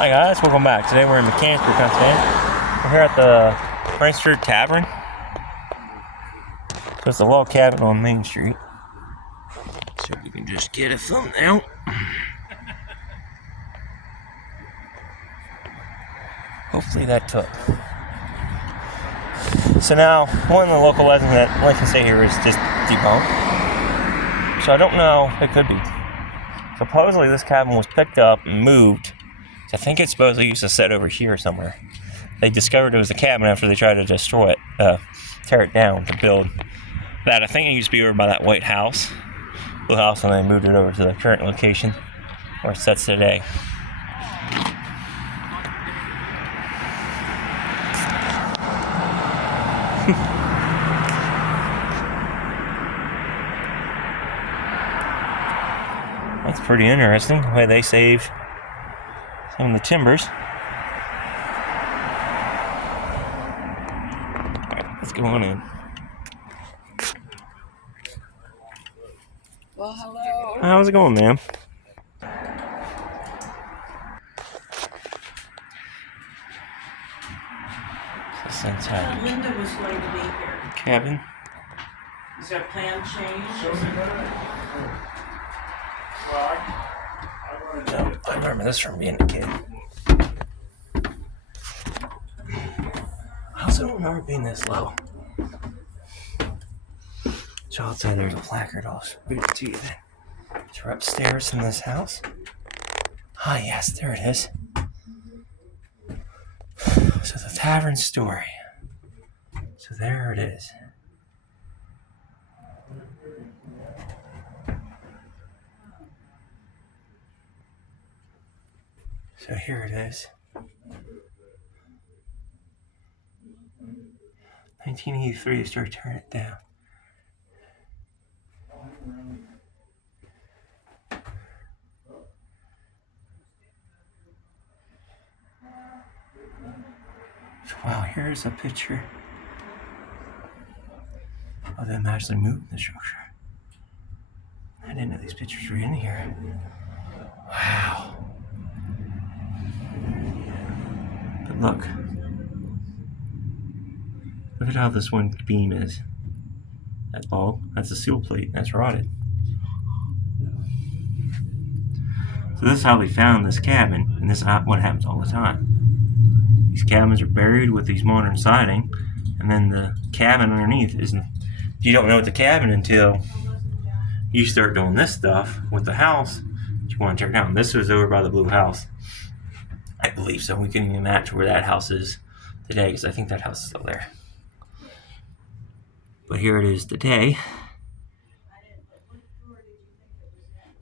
Hi guys, welcome back. Today we're in Machcanisburg, Pennsylvania. We're here at the Franksburg Tavern. So it's a log cabin on Main Street. So we can just get a thumbnail. Hopefully that took. So now, one of the local legends that Lincoln State here is just debunked. So I don't know, it could be. Supposedly this cabin was picked up and moved. I think it's supposedly used to set over here somewhere. They discovered it was a cabin after they tried to destroy it, tear it down to build that. I think it used to be over by that white house, blue house, and they moved it over to the current location where it sits today. That's pretty interesting, the way they saved some of the timbers. Alright, let's go on in. Well, hello. How's it going, ma'am? This inside Linda was going to be here. cabin. Is there a plan change? No, I remember this from being a kid. I also don't remember being this low. So outside there's a placard. I'll read it to you then. So we're upstairs in this house. Ah, yes, there it is. So the tavern story. So there it is. So here it is. 1983, they started tearing it down. So wow, here's a picture of them actually moving the structure. I didn't know these pictures were in here. Wow. But look. Look at how this one beam is. That ball, that's a seal plate, that's rotted. So this is how they found this cabin, and this is what happens all the time. These cabins are buried with these modern siding, and then the cabin underneath isn't. You don't know it's a cabin until you start doing this stuff with the house that you want to tear down. This was over by the blue house. I believe so. We can even match where that house is today, because I think that house is still there. But here it is today.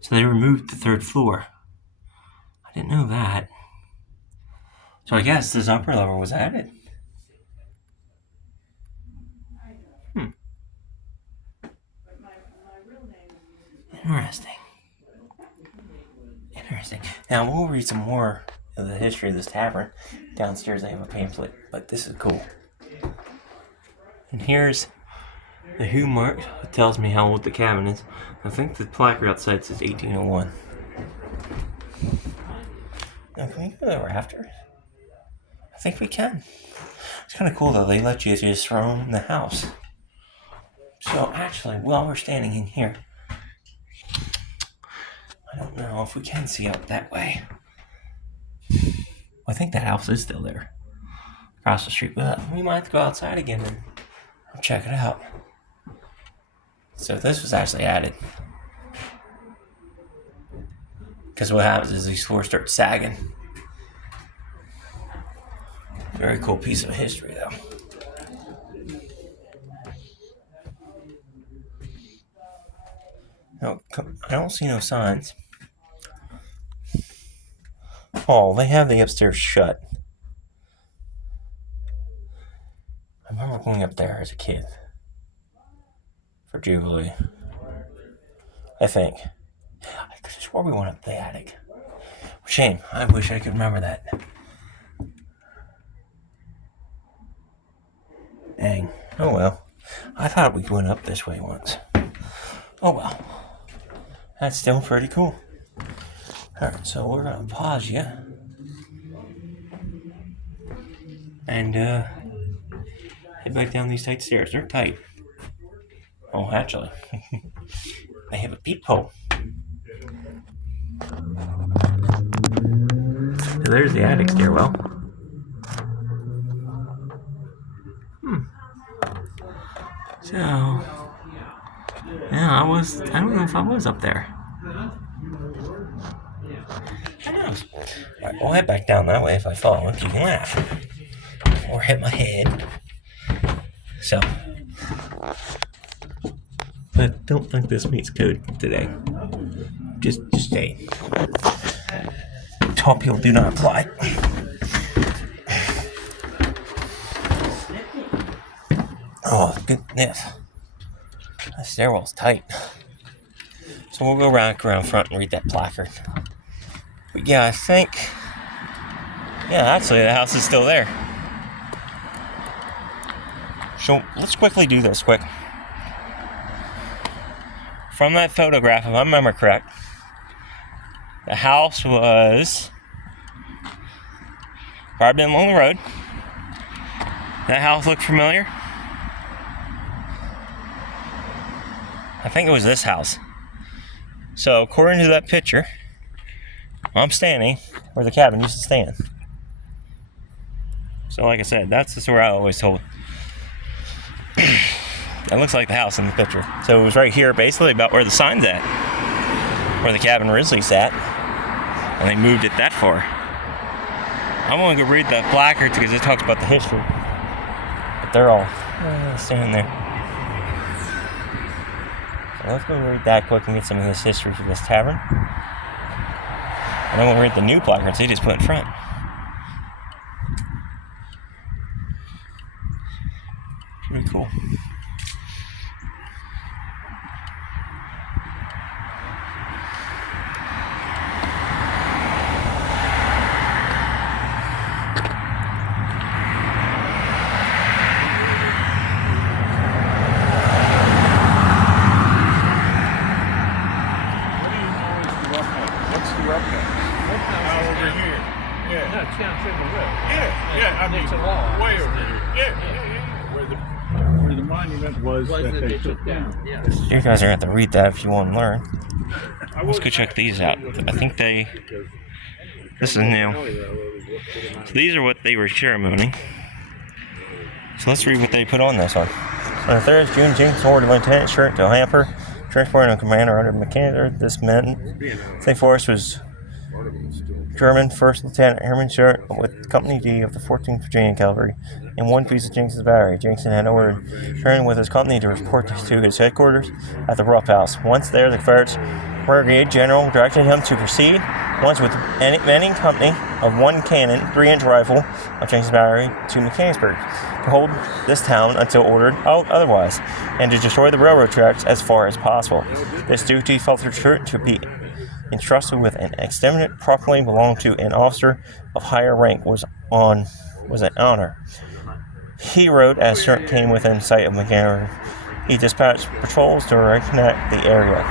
So they removed the third floor. I didn't know that. So I guess this upper level was added. Interesting. Now we'll read some more of the history of this tavern. Downstairs I have a pamphlet, but this is cool. And here's the Who mark. It tells me how old the cabin is. I think the placard outside says 1801. Now can we go to the rafters? I think we can. It's kind of cool though. They let you just roam the house. So actually, while we're standing in here, I don't know if we can see out that way. I think that house is still there, across the street. But we might have to go outside again and check it out. So this was actually added. Because what happens is these floors start sagging. Very cool piece of history, though. No, I don't see no signs. Oh, they have the upstairs shut. I remember going up there as a kid for Jubilee. I think. I could have swore we went up the attic. Shame. I wish I could remember that. Dang. Oh well. I thought we went up this way once. Oh well. That's still pretty cool. Alright, so we're going to pause you. and head back down these tight stairs. They're tight. Oh, actually, I have a peephole. So there's the attic stairwell. So, yeah, I don't know if I was up there. Who knows? Alright, we'll head back down that way if I fall, if you can laugh. Or hit my head. So. But don't think this meets code today. Just stay. Top heel do not apply. Oh, goodness. The stairwell's tight. So we'll go back around front and read that placard. But yeah, I think... Yeah, actually the house is still there. So let's quickly do this quick. From that photograph, if I remember correct, the house was probably along the road. That house looked familiar. I think it was this house. So according to that picture, I'm standing where the cabin used to stand. So like I said, that's the story I always told. It looks like the house in the picture. So it was right here, basically about where the sign's at, where the cabin originally sat, and they moved it that far. I want to go read the placards because it talks about the history, but they're all standing there. So let's go read that quick and get some of this history for this tavern. And then we'll read the new placards they just put in front. Pretty cool. Where the monument was that they took down. You guys are going to have to read that if you want to learn. Let's go check these out. I think this is new. So these are what they were ceremony. So let's read what they put on this one. On the 3rd of June, James ordered Lieutenant Shirt to Hamper, transporting a commander under Machcanisburg. This meant St. Forrest was German 1st Lieutenant Hermann Shirt with Company D of the 14th Virginia Cavalry and one piece of Jenkson's battery. Jenkson had ordered Sherman with his company to report to his headquarters at the Rough House. Once there, the Confederate Brigade General directed him to proceed once with any company of one cannon, 3-inch rifle of Jenkson's battery to Machcanisburg, to hold this town until ordered otherwise, and to destroy the railroad tracks as far as possible. This duty fell to be entrusted with an exterminate properly belonged to an officer of higher rank was an honor. He wrote as Shirt came within sight of Machcanisburg. He dispatched patrols to reconnect the area.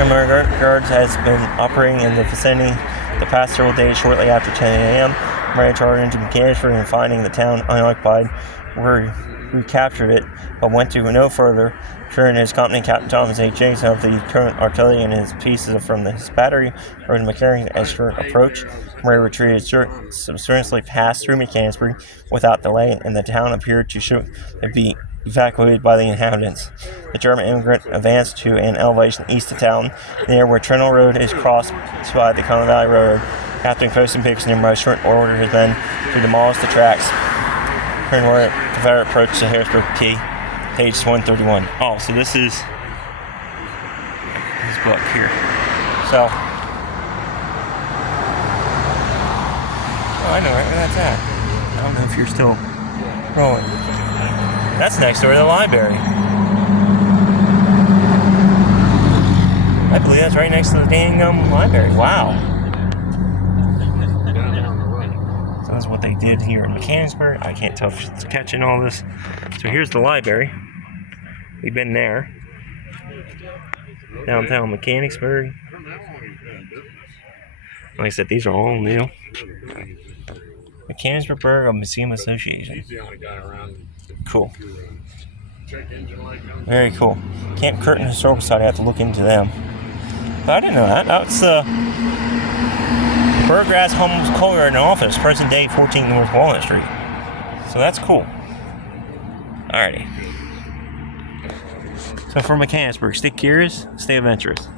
American Guards has been operating in the vicinity the past several days. Shortly after 10 a.m., Mary charged into Machcanisburg and finding the town unoccupied, recaptured it, but went to no further. During his company, Captain Thomas A. Jackson of the current artillery and his pieces from his battery rode to Machcanisburg as Shirt approached. Murray retreated. Shirt subsequently passed through Machcanisburg without delay, and the town appeared to be evacuated by the inhabitants. The German immigrant advanced to an elevation east of town, near where Trenton Road is crossed by the Common Valley Railroad. After posting pickets nearby, Shirt ordered his men to demolish the tracks. Where Confederate approached the Harrisburg Key, page 131. Oh, so this is his book here. So, I know right where that's at. I don't know if you're still rolling. That's next door to the library. I believe that's right next to the dang library. Wow. So that's what they did here in Machcanisburg. I can't tell if it's catching all this. So here's the library. We've been there. Downtown Machcanisburg. Like I said, these are all new. Machcanisburg Museum Association. He's the only guy around. Cool. Check engine light comes Very cool. Camp Curtin Historical Society. I have to look into them. But I didn't know that. That's Burgrass Homes Collier in office, present day 14 North Walnut Street. So that's cool. Alrighty. So for Machcanisburg, stay curious, stay adventurous.